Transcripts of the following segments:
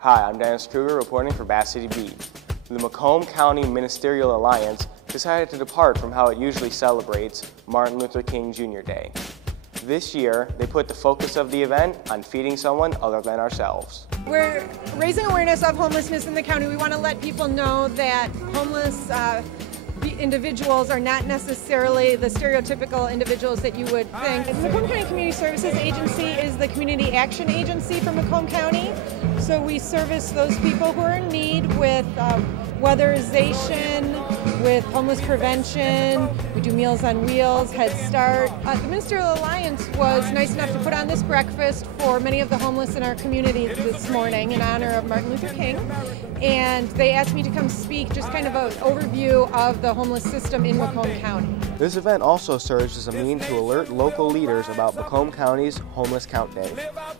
Hi, I'm Dennis Kruger reporting for Bass City Beat. The Macomb County Ministerial Alliance decided to depart from how it usually celebrates Martin Luther King Jr. Day. This year, they put the focus of the event on feeding someone other than ourselves. We're raising awareness of homelessness in the county. We want to let people know that homeless individuals are not necessarily the stereotypical individuals that you would think. The Macomb County Community Services Agency is the community action agency for Macomb County. So we service those people who are in need with weatherization, with homeless prevention. We do Meals on Wheels, Head Start. The Ministerial Alliance was nice enough to put on this breakfast for many of the homeless in our community this morning in honor of Martin Luther King. And they asked me to come speak, just kind of an overview of the homeless system in Macomb County. This event also serves as a means to alert local leaders about Macomb County's Homeless Count Day,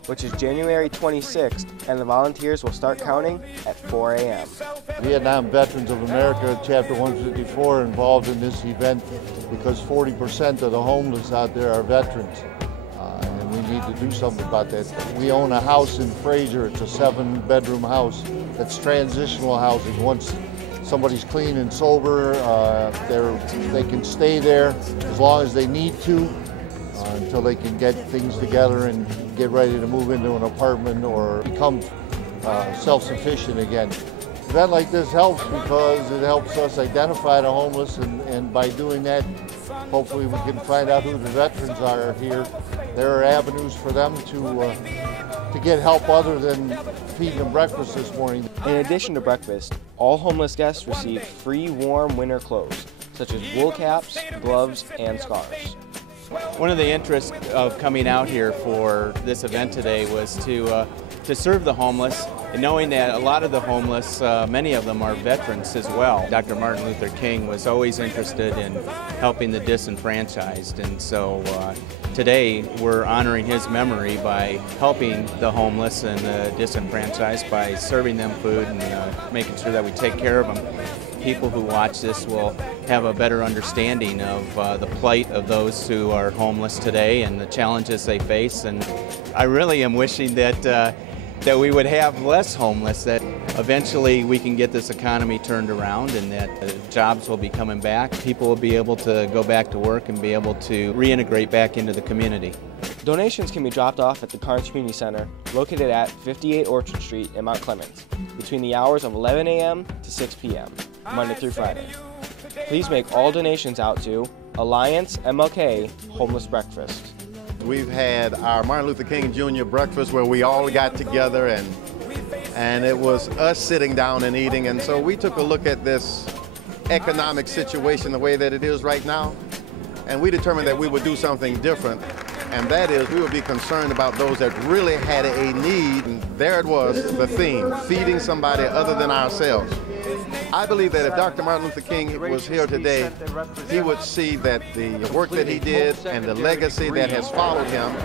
which is January 26th, and the volunteers will start counting at 4 a.m. Vietnam Veterans of America, Chapter 154, involved in this event because 40% of the homeless out there are veterans. And we need to do something about that. We own a house in Fraser. It's a 7-bedroom house. That's transitional housing. Once somebody's clean and sober, they can stay there as long as they need to until they can get things together and get ready to move into an apartment or become self-sufficient again. An event like this helps because it helps us identify the homeless, and by doing that, hopefully we can find out who the veterans are here. There are avenues for them to get help other than feeding them breakfast this morning. In addition to breakfast, all homeless guests receive free warm winter clothes, such as wool caps, gloves, and scarves. One of the interests of coming out here for this event today was to serve the homeless, and knowing that a lot of the homeless, many of them are veterans as well. Dr. Martin Luther King was always interested in helping the disenfranchised, and so today we're honoring his memory by helping the homeless and the disenfranchised by serving them food and making sure that we take care of them. People who watch this will have a better understanding of the plight of those who are homeless today and the challenges they face. And I really am wishing that we would have less homeless, that eventually we can get this economy turned around and that jobs will be coming back. People will be able to go back to work and be able to reintegrate back into the community. Donations can be dropped off at the Carins Community Center, located at 58 Orchard Street in Mount Clemens, between the hours of 11 a.m. to 6 p.m., Monday through Friday. Please make all donations out to Alliance MLK Homeless Breakfast. We've had our Martin Luther King Jr. breakfast where we all got together and it was us sitting down and eating, and so we took a look at this economic situation the way that it is right now, and we determined that we would do something different, and that is we would be concerned about those that really had a need, and there it was, the theme, feeding somebody other than ourselves. I believe that if Dr. Martin Luther King was here today, he would see that the work that he did and the legacy that has followed him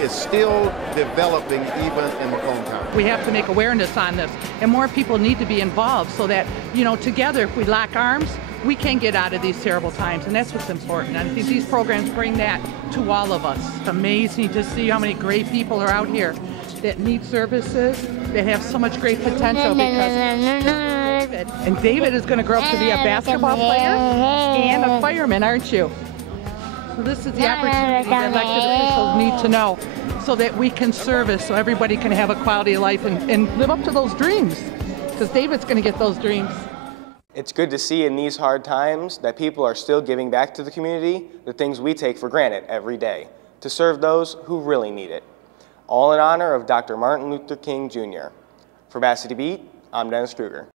is still developing even in Macomb County. We have to make awareness on this, and more people need to be involved so that, together, if we lock arms, we can get out of these terrible times, and that's what's important. I think these programs bring that to all of us. It's amazing to see how many great people are out here that need services, that have so much great potential and David is going to grow up to be a basketball player and a fireman, aren't you? So this is the opportunity that elected officials need to know so that we can service, so everybody can have a quality of life and live up to those dreams, because David's going to get those dreams. It's good to see in these hard times that people are still giving back to the community the things we take for granted every day, to serve those who really need it. All in honor of Dr. Martin Luther King Jr. For Bass City Beat, I'm Dennis Kruger.